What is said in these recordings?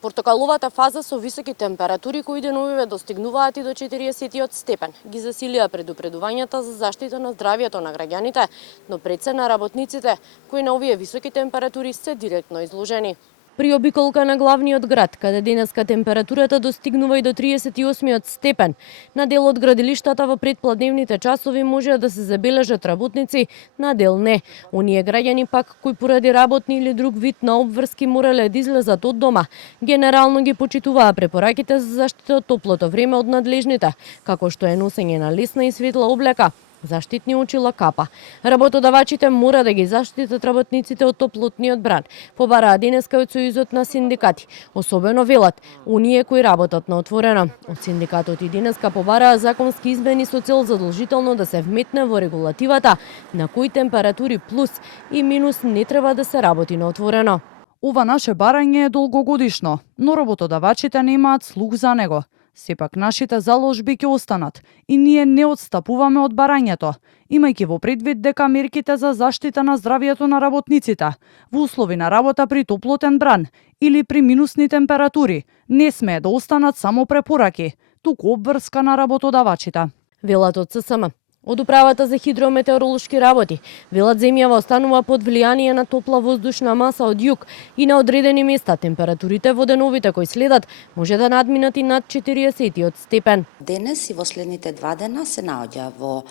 Портокаловата фаза со високи температури кои деновиве достигнуваат и до 40 степен ги засилија предупредувањата за заштита на здравјето на граѓаните, но пред се на работниците кои на овие високи температури се директно изложени. При обиколка на главниот град, каде денеска температурата достигнува и до 38 степен, на дел од градилиштата во предпладневните часови може да се забележат работници, на дел не. Оние граѓани пак кои поради работни или друг вид на обврски морале да излезат од дома, генерално ги почитуваа препораките за заштита од топлото време од надлежните, како што е носење на лесна и светла облека, заштитни очила, капа. Работодавачите мора да ги заштитат работниците од топлотниот бран. Побараа денеска од сојузот на синдикати. Особено велат, оние кои работат на отворено. Од синдикатот и денеска побараа законски измени со цел задолжително да се вметне во регулативата на кои температури плюс и минус не треба да се работи на отворено. Ова наше барање е долгогодишно, но работодавачите немаат слух за него. Сепак нашите заложби ќе останат и ние не отстапуваме од барањето, имајќи во предвид дека мерките за заштита на здравјето на работниците во услови на работа при топлотен бран или при минусни температури не смее да останат само препораки, туку обврска на работодавачите. Велат од ССМ. Од Управата за хидрометеоролошки работи, велат земјава останува под влијание на топла воздушна маса од југ и на одредени места температурите во деновите кои следат може да надминат и над 40 степен. Денес и во следните 2 дена се наоѓа во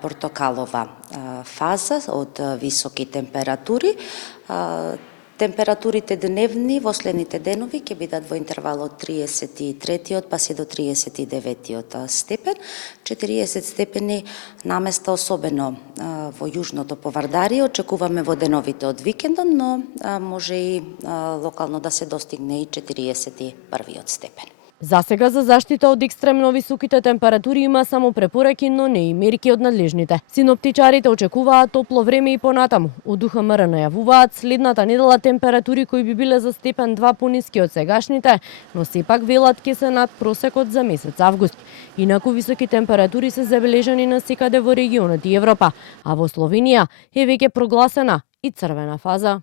портокалова фаза од високи температури. Температурите дневни во следните денови ќе бидат во интервал од 33 па се до 39 степен. 40 степени наместа особено во јужното Повардарие очекуваме во деновите од викендот, но може и локално да се достигне и 41 степен. За сега за заштита од екстремно високите температури има само препораки, но не и мерки од надлежните. Синоптичарите очекуваат топло време и понатаму. Од УХМР најавуваат следната недела температури кои би биле за степен 2 пониски од сегашните, но сепак велат ќе се над просекот за месец август. Инаку високи температури се забележани на секаде во регионот и Европа, а во Словенија е веќе прогласена и црвена фаза.